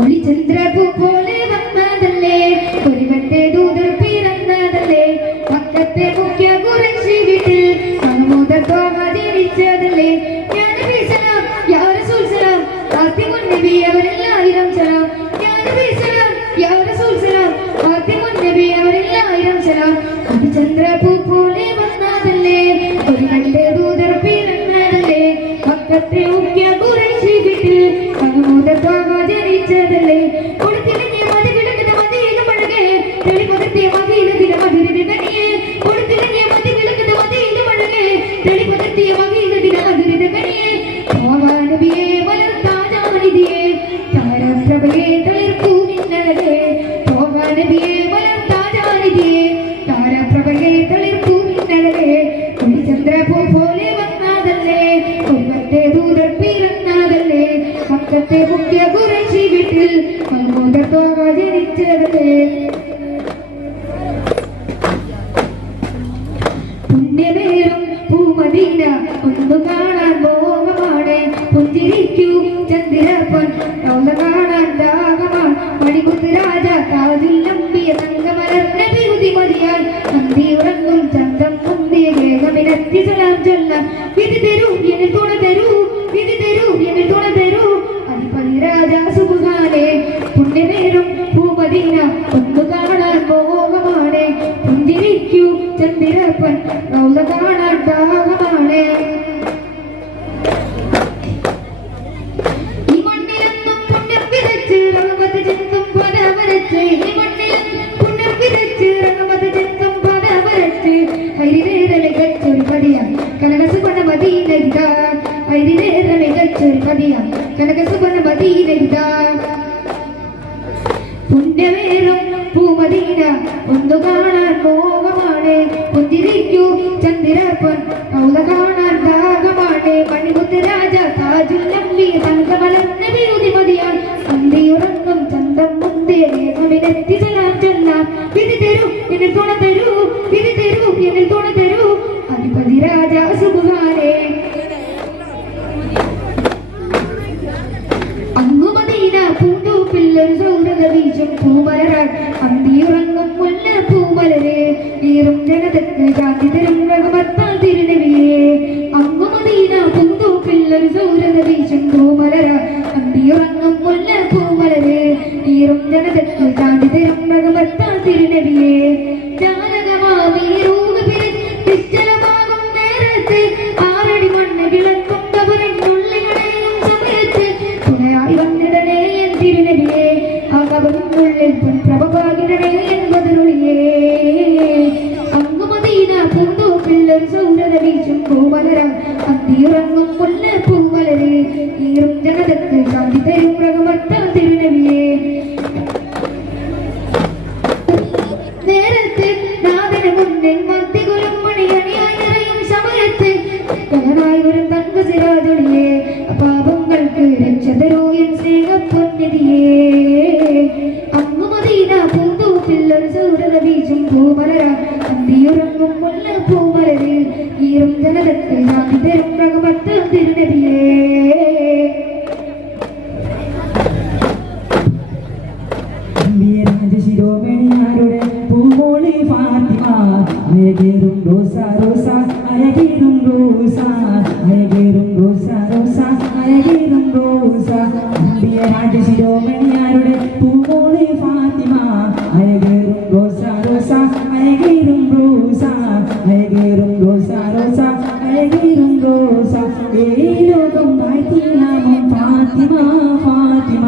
ഒളിചന്ദ്രപൂ പോലെ വന്നതല്ലേ ഒരു കത്തെ ദൂതർ പിറന്നതല്ലേ മക്കത്തെ മുഖ്യ കുറേശി വീട്ടിൽ മഹമൂദത്തോമ ജനിച്ചതല്ലേ യാ നബി സലാം യാ റസൂൽ സലാം ഫാത്തിമുൻ നബി അവരെല്ലായിരം സലാം യാ നബി സലാം യാ റസൂൽ സലാം ഫാത്തിമുൻ നബി അവരെല്ലായിരം സലാം ചന്ദ്രപൂ പോലെ വന്നതല്ലേ ഒരു കത്തെ ദൂതർ പിറന്നതല്ലേ മക്കത്തെ മുഖ്യ കുറേശി വീട്ടിൽ മഹമൂദത്തോമ ജനിച്ചതല്ലേ കൊടുത്തില്ലെങ്കിൽ മതി കിടക്കുന്ന മതിയില മഴകെ തെളിപൊരുത്തിയ മതിയിലതിലെ മധുരിതകനിയെ കൊടുത്തില്ലെങ്കിൽ മതി കിടക്കുന്ന മതിയില മഴകെ തെളിപൊരുത്തിയ മതിയിലതിലെ മധുരിതകനിയെ നബിയെ വളർത്താനിധിയെ താരപ്രഭയെ തളിർപ്പൂ നിന്നതല്ലേ നബിയെ വളർത്താനിധിയെ താരപ്രഭയെ തളിർപ്പൂ നിന്നതല്ലേ ചന്ദ്രപൂ പോലെ വന്നതല്ലേ കൊല്ലത്തെ ദൂതർ പിറന്നതല്ലേ മക്കത്തെ മുഖ്യ കുറേശി വീട്ടിൽ മഹമൂദത്തോമ ജനിച്ചതല്ലേ പുണ്യമേറും പൂമദീന ഒന്നു കാണാൻ മോഹമാണ് പുഞ്ചിരിക്കൂ ചന്ദ്രപ്പൻ റൗള കാണാൻ ദാഹമാണ് മണിമുത്ത് രാജ താജുൽ അംബിയ തങ്കമലർ നബി ഉദിമതിയാൽ നന്ദി ഉറങ്ങും ചന്തം മുന്തിയ കേകമിനെത്തി സലാം ചൊല്ലാം വിധി തരൂ എന്നിൽ തുണ തരൂ വിധി തരൂ എന്നിൽ തുണ തരൂ അധിപതി രാജ സുബ്ഹാനേ പുണ്യമേറും പൂമദീന ഒന്നു കാണാൻ മോഹമാണ് പുഞ്ചിരിക്കൂ ചന്ദ്രപ്പൻ റൗള കാണാൻ ദാഹമാണ് ഈ മണ്ണിലെന്നും പുണ്യം വിതച്ച് റഹ്മത്ത് ചിന്തും പദ വരച്ച് ഈ മണ്ണിലെന്നും പുണ്യം വിതച്ച് റഹ്മത്ത് ചിന്തും പദ വരച്ച് ഹരിവേറെ മികച്ചൊരു പതിയാം കനകസുപന മദീനയിത ഹരിവേറെ മികച്ചൊരു പതിയാം കനകസുപന മദീനയിത പുണ്യമേറും പൂമദീന ഒന്നു കാണാൻ മോഹമാണ് പുഞ്ചിരിക്കൂ ചന്ദ്രപ്പൻ റൗള കാണാൻ ദാഹമാണ് മണിമുത്ത് രാജ താജുൽ അംബിയ തങ്കമലർ നബി ഉദിമതിയാൽ സന്ധിയുറങ്ങും ചന്തം മുന്തിയ കേകമിനെത്തി സലാം ചൊല്ലാം വിധി തരൂ എന്നിൽ തുണ തരൂ വിധി തരൂ എന്നിൽ തുണ തരൂ അധിപതി രാജ സുബ്ഹാനേ അങ്ങു മദീന പൂന്തോപ്പിൽ ഒരു സൗരഭ വീശും പൂമലരാൻ അന്തിയുറങ്ങും മുല്ല പൂമലരെ നീറും ജനതക്ക് കാന്തി തരും റഹ്മത്താൽ തിരുനബിയെ അങ്ങു മദീന പൂന്തോപ്പിൽ ഒരു സൗരഭ വീശും പൂമലരാൻ അന്തിയുറങ്ങും മുല്ല പൂമലരെ നീറും ജനതക്ക് കാന്തി തരും റഹ്മത്താൽ തിരുനബിയെ നിശ്ചലമാകും നേരത്ത് ആറടി മണ്ണ് കിളക്കും കബറിനുള്ളിൽ സമയത്ത് തുണയായി വന്നിടണേ എൻ തിരുനബിയെ ആ കബറിനുള്ളിൽ പ്രഭഭാഗിടണേ എൻ ബദറുളിയേ അങ്ങു മദീന പൂന്തോപ്പിൽ ഒരു സൗരഭ വീശും പൂമലരാൻ അന്തിയുറങ്ങും മുല്ല പൂമലരെ ഈറും ജനതക്ക് കാന്തി തരും റഹ്മത്താൽ തിരുനബിയെ നേരത്ത് നാദന മുന്നിൽ മത്തികുലും മണിയണിയായി നിറയും സമയത്ത് കലനായി വരും തങ്ക സിറാജൊളിയെ പാപങ്ങൾക്ക് രക്ഷ തരൂ എൻ സ്നേഹപ്പൊന്നിധിയേ അങ്ങു മദീന പൂന്തോപ്പിൽ ഒരു സൗരഭ വീശും പൂമലരാൻ അന്തിയുറങ്ങും മുല്ല പൂമലരെ ഈറും ജനതക്ക് കാന്തി തരും റഹ്മത്താൽ തിരുനബിയേ ശിരോമണിയാരുടെ പൂമോളി ഫാത്തിമ അയകേറും റോസ റോസ അയകേറും റോസ അയകേറും റോസ റോസ അയകേറും റോസ അമ്പിയരാജ ശിരോമണിയാരുടെ പൂമോളി ഫാത്തിമ അയകേറും റോസ റോസ അയകേറും റോസ അയകേറും റോസ റോസ അയകേറും റോസ ലോകം വാഴ്ത്തി നാമം ഫാത്തിമ ഫാത്തിമ